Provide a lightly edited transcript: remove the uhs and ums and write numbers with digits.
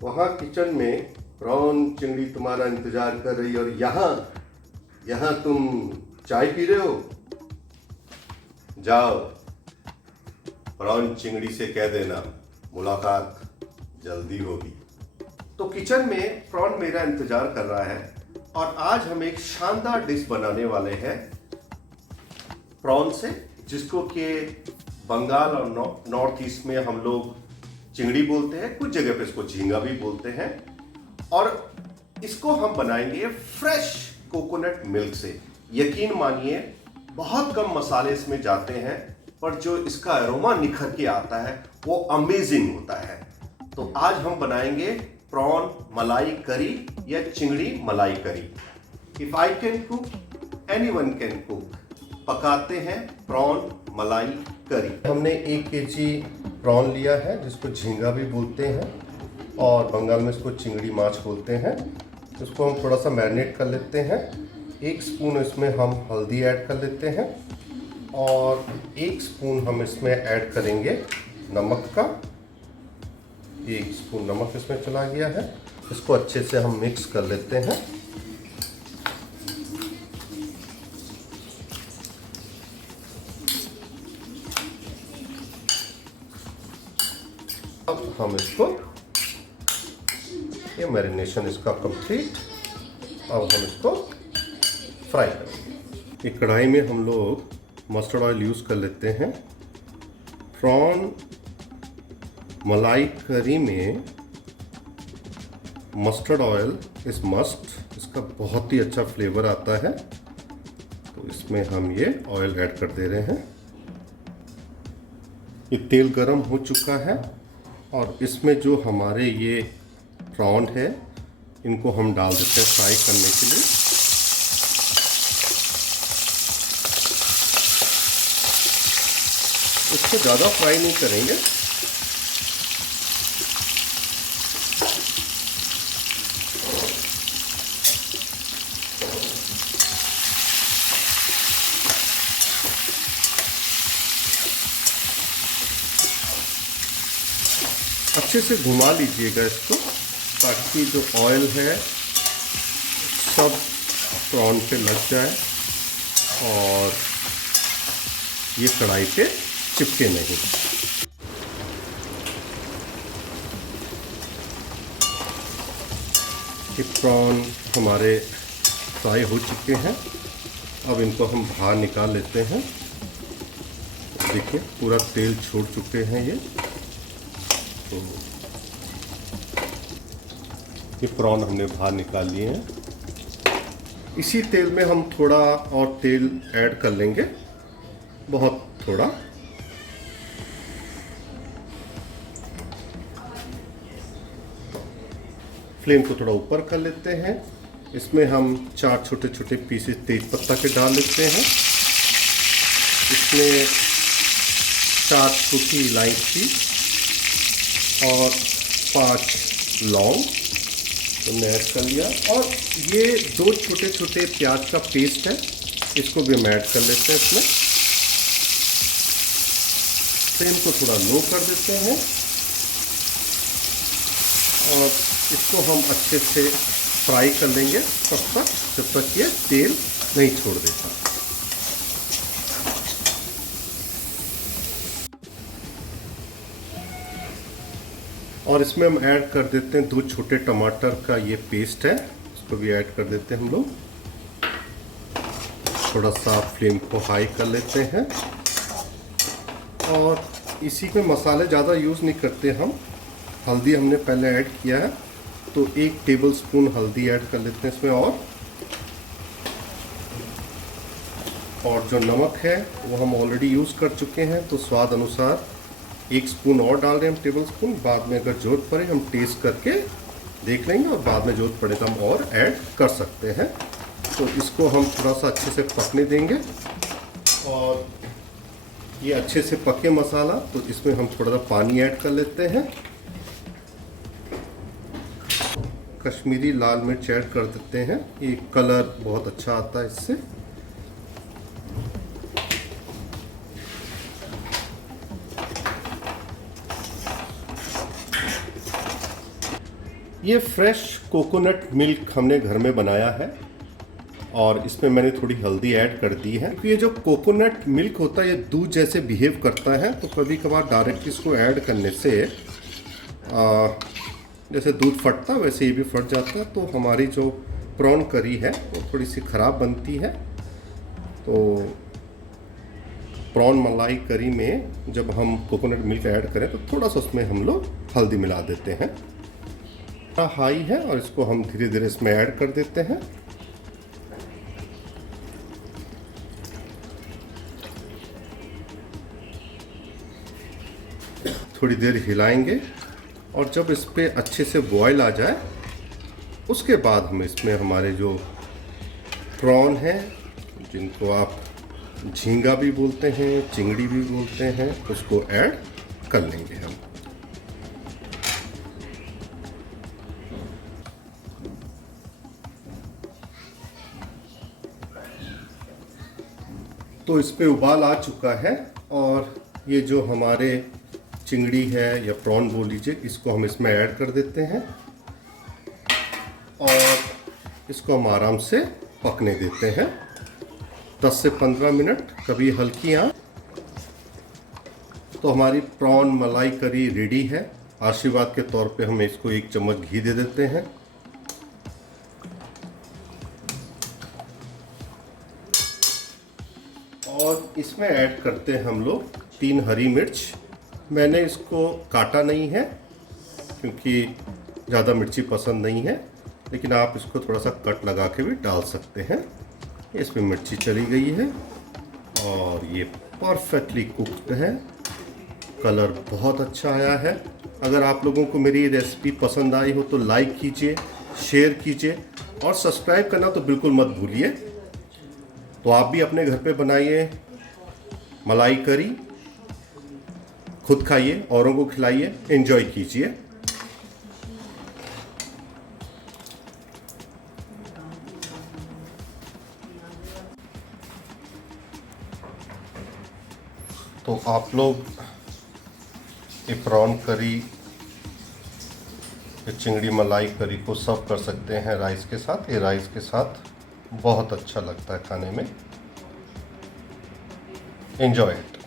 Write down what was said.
वहाँ किचन में प्रॉन चिंगड़ी तुम्हारा इंतजार कर रही है और यहाँ तुम चाय पी रहे हो। जाओ प्रॉन चिंगड़ी से कह देना मुलाकात जल्दी होगी। तो किचन में प्रॉन मेरा इंतजार कर रहा है और आज हम एक शानदार डिश बनाने वाले हैं प्रॉन से, जिसको कि बंगाल और नॉर्थ ईस्ट में हम लोग चिंगड़ी बोलते हैं, कुछ जगह पे इसको झींगा भी बोलते हैं। और इसको हम बनाएंगे फ्रेश कोकोनट मिल्क से। यकीन मानिए बहुत कम मसाले इसमें जाते हैं, पर जो इसका अरोमा निखर के आता है वो अमेजिंग होता है। तो आज हम बनाएंगे प्रॉन मलाई करी या चिंगड़ी मलाई करी। If I can cook, anyone can cook. पकाते हैं प्रॉन मलाई करी। हमने 1 केजी प्रॉन लिया है, जिसको झींगा भी बोलते हैं और बंगाल में इसको चिंगड़ी माछ बोलते हैं। इसको हम थोड़ा सा मैरिनेट कर लेते हैं। 1 स्पून इसमें हम हल्दी ऐड कर लेते हैं और 1 स्पून हम इसमें ऐड करेंगे नमक का। 1 स्पून नमक इसमें चला गया है। इसको अच्छे से हम मिक्स कर लेते हैं। अब हम इसको, ये मैरिनेशन इसका कंप्लीट। अब हम इसको फ्राई करेंगे। एक कढ़ाई में हम लोग मस्टर्ड ऑयल यूज़ कर लेते हैं। प्रॉन मलाई करी में मस्टर्ड ऑयल इस मस्ट, इसका बहुत ही अच्छा फ्लेवर आता है। तो इसमें हम ये ऑयल ऐड कर दे रहे हैं। ये तेल गरम हो चुका है और इसमें जो हमारे ये प्रॉन है इनको हम डाल देते हैं फ्राई करने के लिए। इसको ज़्यादा फ्राई नहीं करेंगे। अच्छे से घुमा लीजिएगा इसको, ताकि जो ऑयल है सब प्रॉन पे लग जाए और ये कढ़ाई पे चिपके नहीं। ये प्रॉन हमारे फ्राई हो चुके हैं। अब इनको हम बाहर निकाल लेते हैं। देखिए पूरा तेल छोड़ चुके हैं ये। तो ये प्रॉन हमने बाहर निकाल लिए हैं। इसी तेल में हम थोड़ा और तेल ऐड कर लेंगे, बहुत थोड़ा। फ्लेम को थोड़ा ऊपर कर लेते हैं। इसमें हम 4 छोटे छोटे पीसेस तेज पत्ता के डाल लेते हैं। इसमें 4 छोटी इलायची और 5 लौंग हमने ऐड कर लिया। और ये 2 छोटे छोटे प्याज का पेस्ट है, इसको भी हम ऐड कर लेते हैं इसमें। फ्लेम को थोड़ा लो कर देते हैं और इसको हम अच्छे से फ्राई कर लेंगे तब तक, जब तक ये तेल नहीं छोड़ देता। और इसमें हम ऐड कर देते हैं 2 छोटे टमाटर का ये पेस्ट है, इसको भी ऐड कर देते हैं हम लोग। थोड़ा सा फ्लेम को हाई कर लेते हैं और इसी में मसाले ज़्यादा यूज़ नहीं करते हम। हल्दी हमने पहले ऐड किया है, तो 1 टेबलस्पून हल्दी ऐड कर लेते हैं इसमें। और जो नमक है वो हम ऑलरेडी यूज़ कर चुके हैं, तो स्वाद अनुसार 1 स्पून और डाल रहे हैं हम, टेबल स्पून। बाद में अगर ज़रूरत पड़े हम टेस्ट करके देख लेंगे और बाद में ज़रूरत पड़े तो हम और ऐड कर सकते हैं। तो इसको हम थोड़ा सा अच्छे से पकने देंगे और ये अच्छे से पके मसाला, तो इसमें हम थोड़ा सा पानी ऐड कर लेते हैं। कश्मीरी लाल मिर्च ऐड कर देते हैं, ये कलर बहुत अच्छा आता है इससे। ये फ्रेश कोकोनट मिल्क हमने घर में बनाया है और इसमें मैंने थोड़ी हल्दी ऐड कर दी है, क्योंकि ये जो कोकोनट मिल्क होता है ये दूध जैसे बिहेव करता है, तो कभी कभार डायरेक्ट इसको ऐड करने से जैसे दूध फटता वैसे ये भी फट जाता है, तो हमारी जो प्रॉन करी है वो थोड़ी सी ख़राब बनती है। तो प्रॉन मलाई करी में जब हम कोकोनट मिल्क ऐड करें तो थोड़ा सा उसमें हम लोग हल्दी मिला देते हैं। हाई है और इसको हम धीरे धीरे इसमें ऐड कर देते हैं। थोड़ी देर हिलाएंगे और जब इस पे अच्छे से बॉयल आ जाए उसके बाद हम इसमें हमारे जो प्रॉन है, जिनको आप झींगा भी बोलते हैं, चिंगड़ी भी बोलते हैं, उसको ऐड कर लेंगे हम। तो इस पे उबाल आ चुका है और ये जो हमारे चिंगड़ी है या प्रॉन बोल लीजिए, इसको हम इसमें ऐड कर देते हैं और इसको हम आराम से पकने देते हैं 10 से 15 मिनट, कभी हल्की आंच। तो हमारी प्रॉन मलाई करी रेडी है। आशीर्वाद के तौर पे हम इसको 1 चम्मच घी दे देते हैं। और इसमें ऐड करते हैं हम लोग 3 हरी मिर्च। मैंने इसको काटा नहीं है क्योंकि ज़्यादा मिर्ची पसंद नहीं है, लेकिन आप इसको थोड़ा सा कट लगा के भी डाल सकते हैं। इसमें मिर्ची चली गई है और ये परफेक्टली कुक्ड है। कलर बहुत अच्छा आया है। अगर आप लोगों को मेरी रेसिपी पसंद आई हो तो लाइक कीजिए, शेयर कीजिए और सब्सक्राइब करना तो बिल्कुल मत भूलिए। तो आप भी अपने घर पे बनाइए मलाई करी, खुद खाइए, औरों को खिलाइए, एंजॉय कीजिए। तो आप लोग ये प्रॉन करी, ये चिंगड़ी मलाई करी को सर्व कर सकते हैं राइस के साथ। ये राइस के साथ बहुत अच्छा लगता है खाने में। Enjoy it.